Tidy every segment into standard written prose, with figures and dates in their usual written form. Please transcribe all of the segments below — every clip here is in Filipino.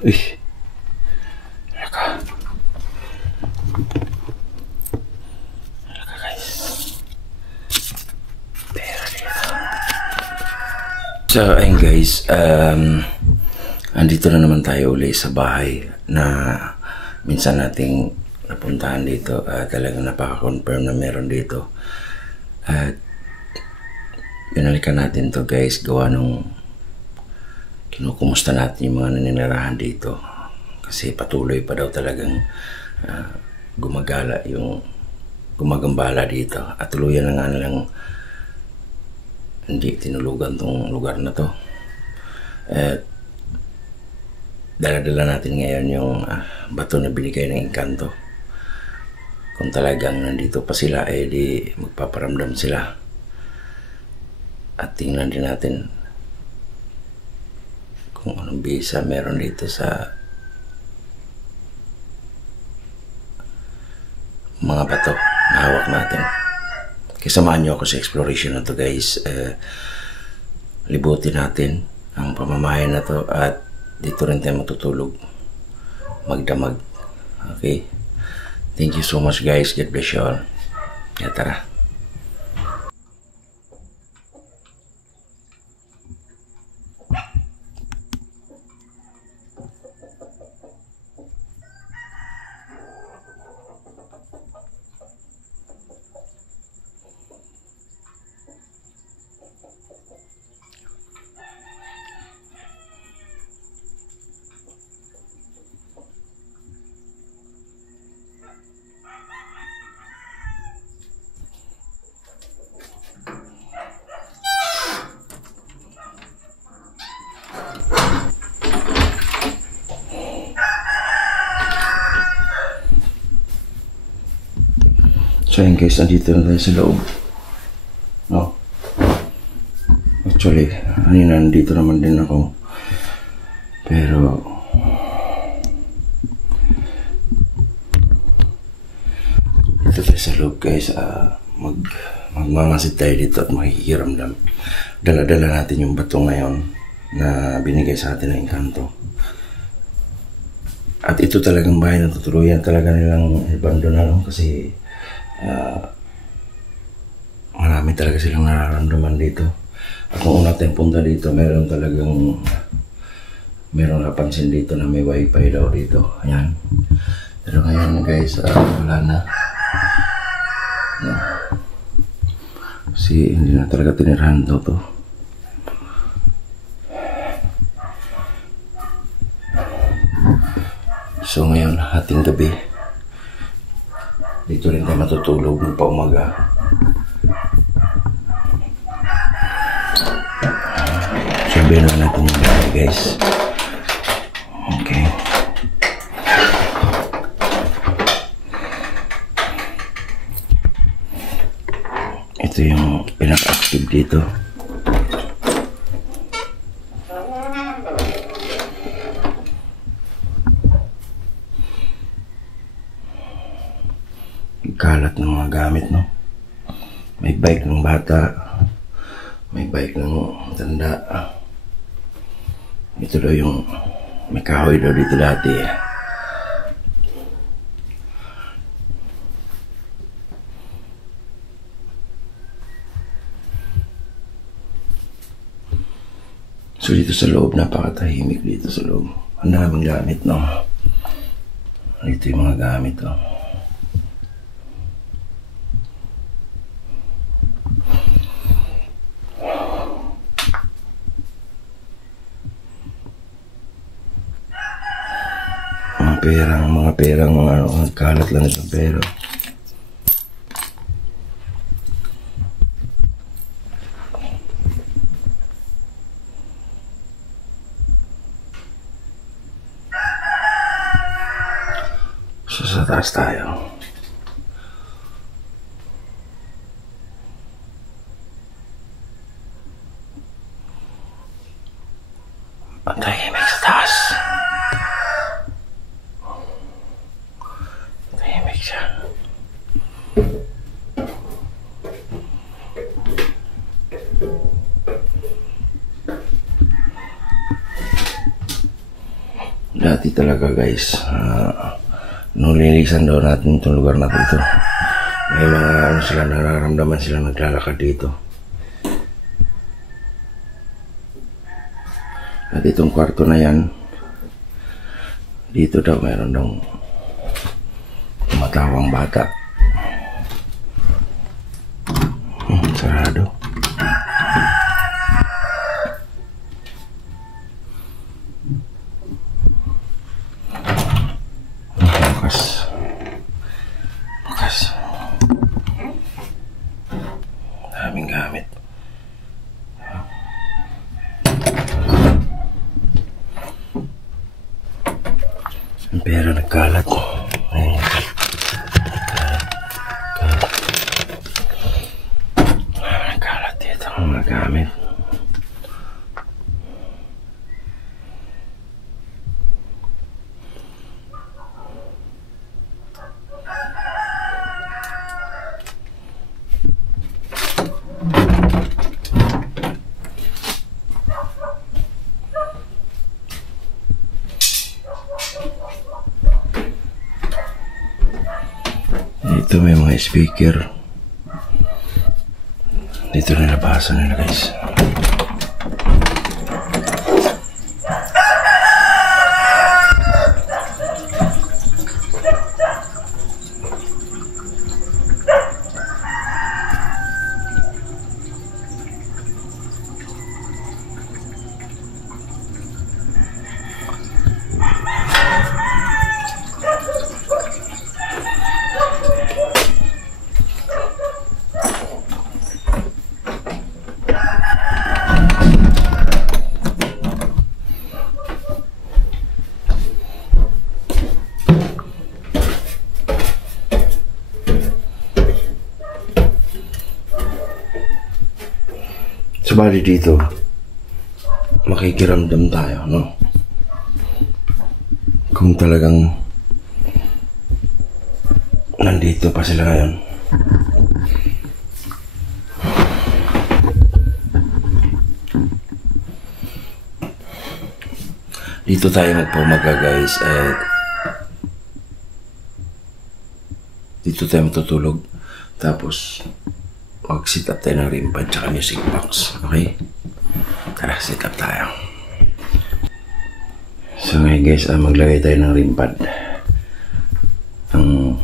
Uy. Halika. Halika guys. Pera dito. So ayun guys, andito na naman tayo uli sa bahay na minsan nating napuntahan dito. Talagang napaka-confirm na meron dito. At binalikan natin to guys, gawa nung kinukumusta natin yung mga naninirahan dito. Kasi patuloy pa daw talagang gumagambala dito. At tuluyan na nga nalang hindi tinulugan tong lugar na to. At dala-dala natin ngayon yung bato na binigay ng Engkanto. Kung talagang nandito pa sila, di magpaparamdam sila. At tingnan din natin kung anong bisa meron dito sa mga bato na hawak natin. Kaya samahan nyo ako sa exploration na to guys. Libutin natin ang pamamayan na to at dito rin tayo matutulog, magdamag. Okay, thank you so much guys. God bless you all. Kaya tara. So yun guys, andito na tayo sa loob. No. Actually, nandito naman din ako. Pero dito tayo sa loob guys. Magmamasid tayo dito at makikiramdam. Dala-dala natin yung bato ngayon na binigay sa atin ng Engkanto. At ito talagang bahay na tutuluyan talaga nilang abandonan, kasi marami talaga silang nararamdaman dito. At nung una tayong punta dito, meron napansin dito na may wifi daw dito. Ayan. Pero ngayon guys, wala na. No. Kasi hindi na talaga tinirahan to. So ngayon, hating gabi, dito rin tayo matutulog ng paumaga. Sabihin na natin yung bahay guys. Okay. Ito yung pinaka-active dito. Kalat ng mga gamit, no? May bike ng bata, may bike ng tanda. Ito daw yung may kahoy daw dito dati. So dito sa loob, napakatahimik dito sa loob. Ang daming gamit, no? Dito yung mga gamit, no? Mga perang kalat lang ito, pero so sa taas tayo. Ang tahimik sa taas. Tahimik siya. Dati talaga guys, nung linisan daw natin itong lugar na ito, may mga sila nararamdaman sila naglalakad dito. At itong kwarto na yan, dito daw mayroon daw tumatawang bata. Sarado. Bukas. Daming gamit. Ang pera nagkalat. Ayun. Nagkalat dito ang mga gamit. Dito may mga speaker. Dito nilabasan nila guys. Sabali dito, makikiramdam tayo, no? Kung talagang nandito pa sila ngayon. Dito tayo magpumaga guys at dito tayo matutulog. Tapos mag-sit up tayo ng REM pad tsaka music box. Okay? Tara, sit up tayo. So ngayon guys, maglagay tayo ng REM pad. Ang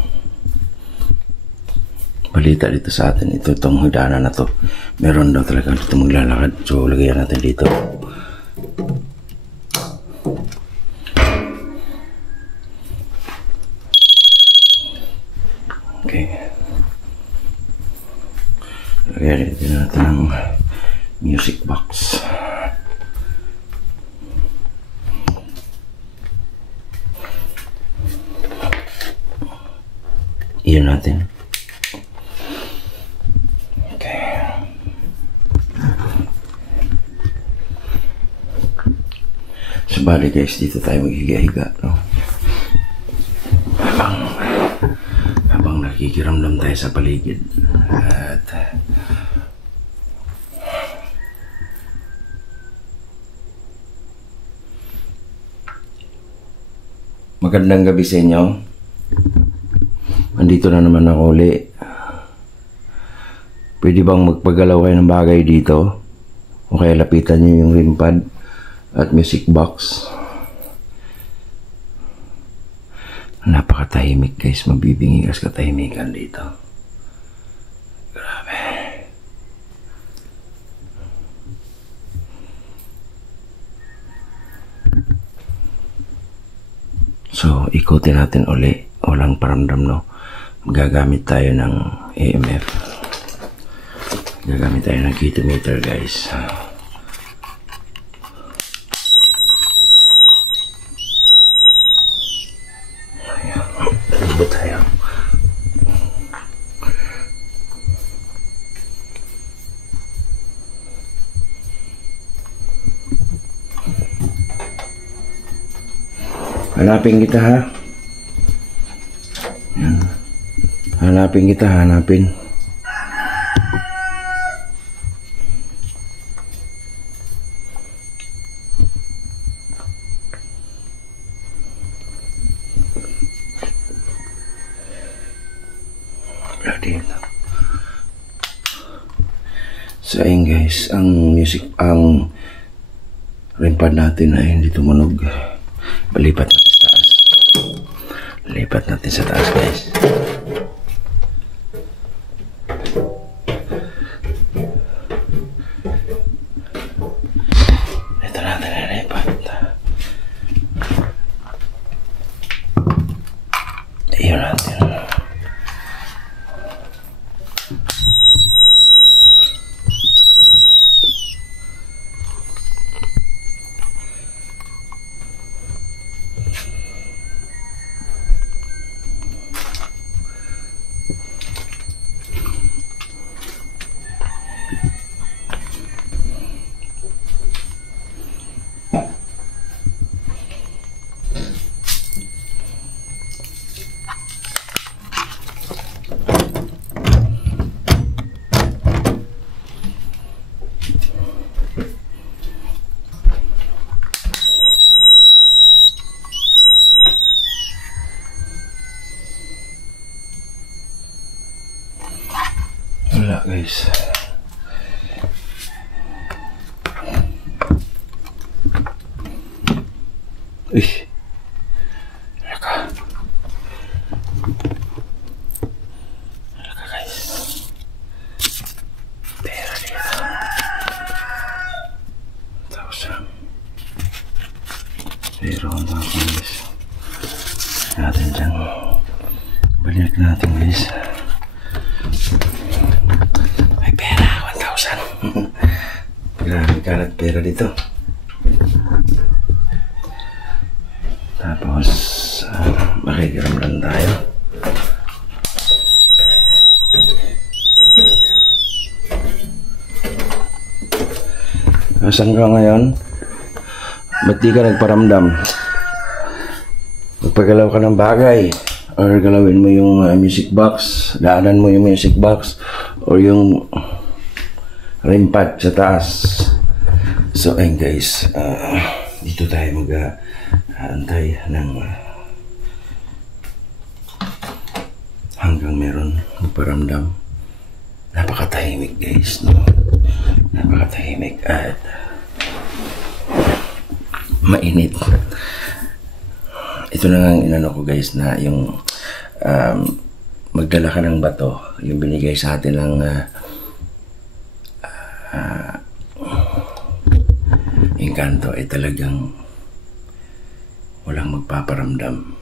balita dito sa atin, itong hagdanan na to, meron daw talaga dito maglalakad. So lagayan natin dito. Okay. Lagyan natin ng music box. Iyan natin. Okay. Sabali guys, dito tayo maghiga-higa, no? Habang nakikiramdam tayo sa paligid. At magandang gabi sa inyo. Andito na naman ako uli. Pwede bang magpagalaw kayo ng bagay dito? O kaya lapitan nyo yung REM pad at music box. Napakatahimik guys. Mabibingi kas katahimikan dito. Grabe. So, ikutin natin uli. Walang paramdam, no? Gagamit tayo ng EMF. Gagamit tayo ng keto-meter, guys. Ayan. Libot tayo. Hanapin kita, ha? Yan. Hanapin kita, hanapin. So ayun guys, ang REM pad natin ay hindi tumunog. Palipat natin sa taas. Lipat natin sa taas guys. Ito natin ang REM pad. Ayun natin. Wala guys. Uy. Halaka. Halaka guys. Pera dito. 1,000. Pero na guys. Natin dyan. Balik natin guys. Grabe kalat pera dito. Tapos makikiramdam tayo. Asan ka ngayon? Ba't di ka nagparamdam? Magpagalaw ka ng bagay or galawin mo yung music box, daanan mo yung music box or yung REM pad sa taas. So ayun guys, dito tayo mag-aantay ng hanggang meron magparamdam. Napakatahimik guys, no? Napakatahimik at mainit. Ito na nga ang inano ko guys, na yung magdala ka ng bato, yung binigay sa atin ng Encanto ay talagang walang magpaparamdam.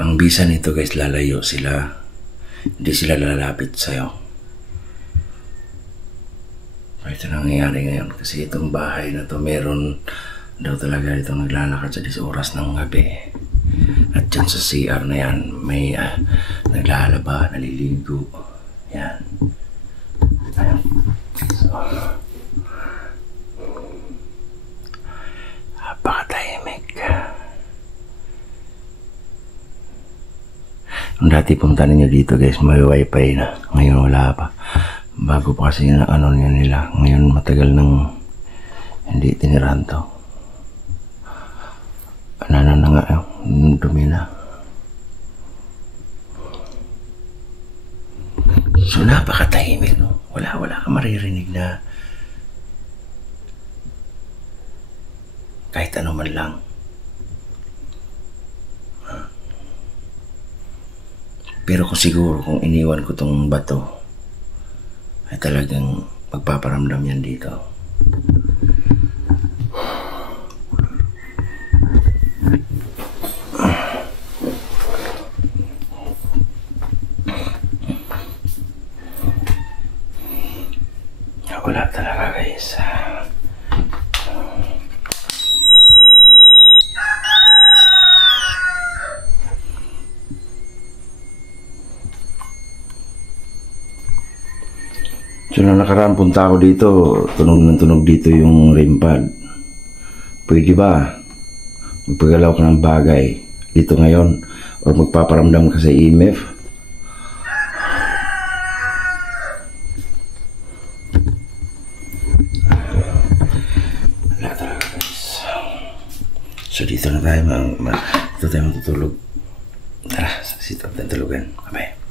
Ang bisa nito guys, lalayo sila, hindi sila lalapit sa'yo. Ito nangyayari ngayon kasi itong bahay na to, meron daw talaga itong naglalakad sa 10 oras ng gabi. At dyan sa CR na yan, may naglalaba, naliligo. Yan. Ayan. So, napakatahimik. Nung dati punta ninyo dito guys, may wifi na. Ngayon wala pa. Bago pa kasi yung ano nila. Ngayon matagal nang hindi tinirahan to. Ano na nga, dumi na. So napakatahimik, no? Wala ka maririnig na kahit ano man lang. Pero kung siguro kung iniwan ko tong bato ay talagang magpaparamdam yan dito. Wala talaga guys. So na nakaraan punta ako dito, tunog dito yung REM pad. Pwede ba magpagalaw ka ng bagay dito ngayon o magpaparamdam ka sa EMF? Wala talaga guys. So dito na tayo dito tayo matutulog. Tara, sit up tayo tulugan. Bye-bye.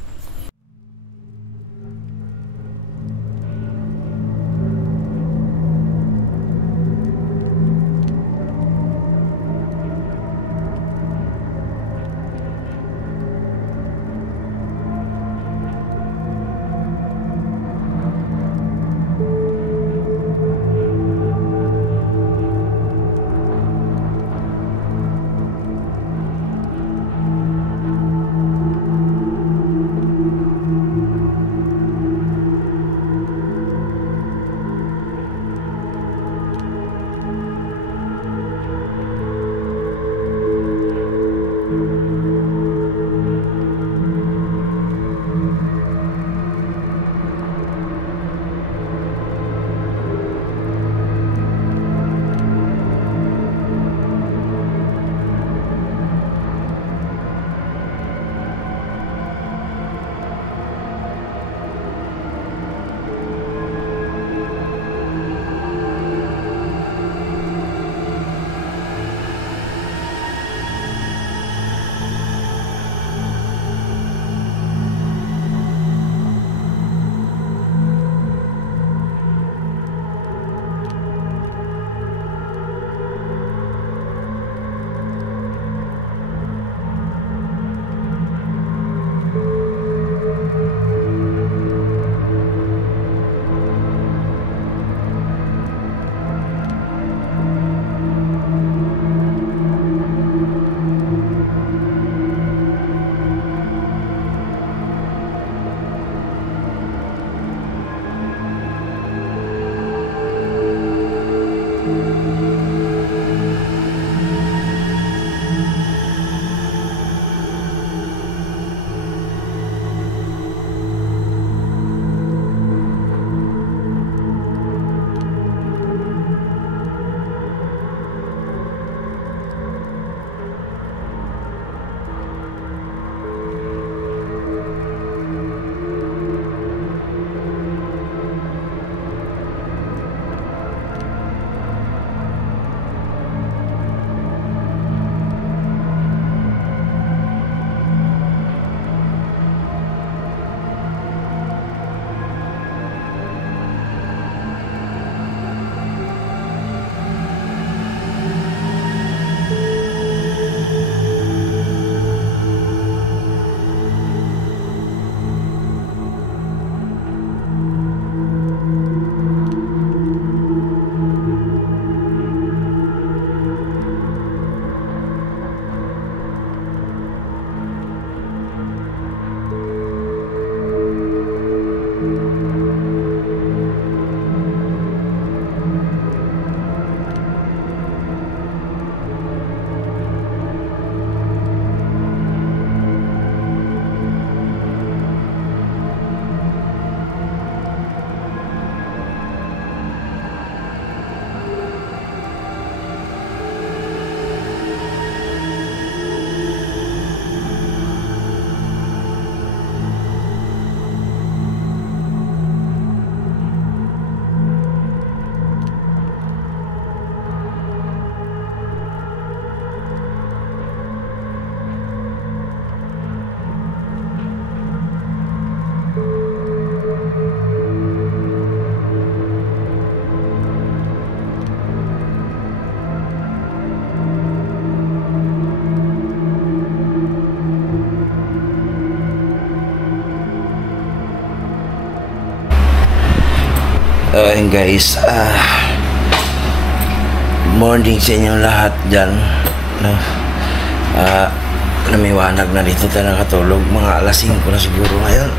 And guys, morning sa inyong lahat dyan, no? Namiwanag na dito tayo nakatulog, mga alas 5 na siguro ngayon.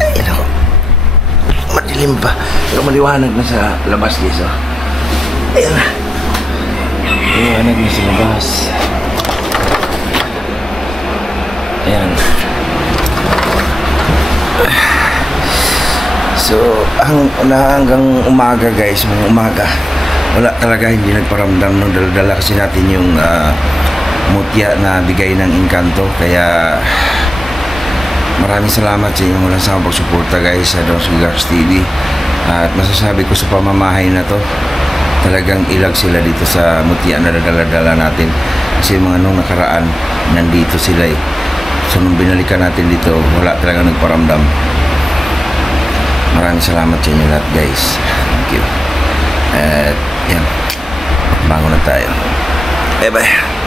Ay nako, madilim pa, pero maliwanag na sa labas guys, oh. Ayan na, maliwanag na sa labas. Ayan. So, hanggang umaga guys, mga umaga, wala talaga, hindi nagparamdam nung dala kasi natin yung mutya na bigay ng Encanto. Kaya maraming salamat sa inyong walang sawang pagsuporta guys sa Don Cigars TV. At masasabi ko sa pamamahay na to, talagang ilag sila dito sa mutya na dala-dala natin. Kasi mga nung nakaraan, nandito sila eh. So nung binalikan natin dito, wala talaga nagparamdam. Maraming salamat sa inyo lahat guys. Thank you. At yan, bangon na tayo. Bye bye.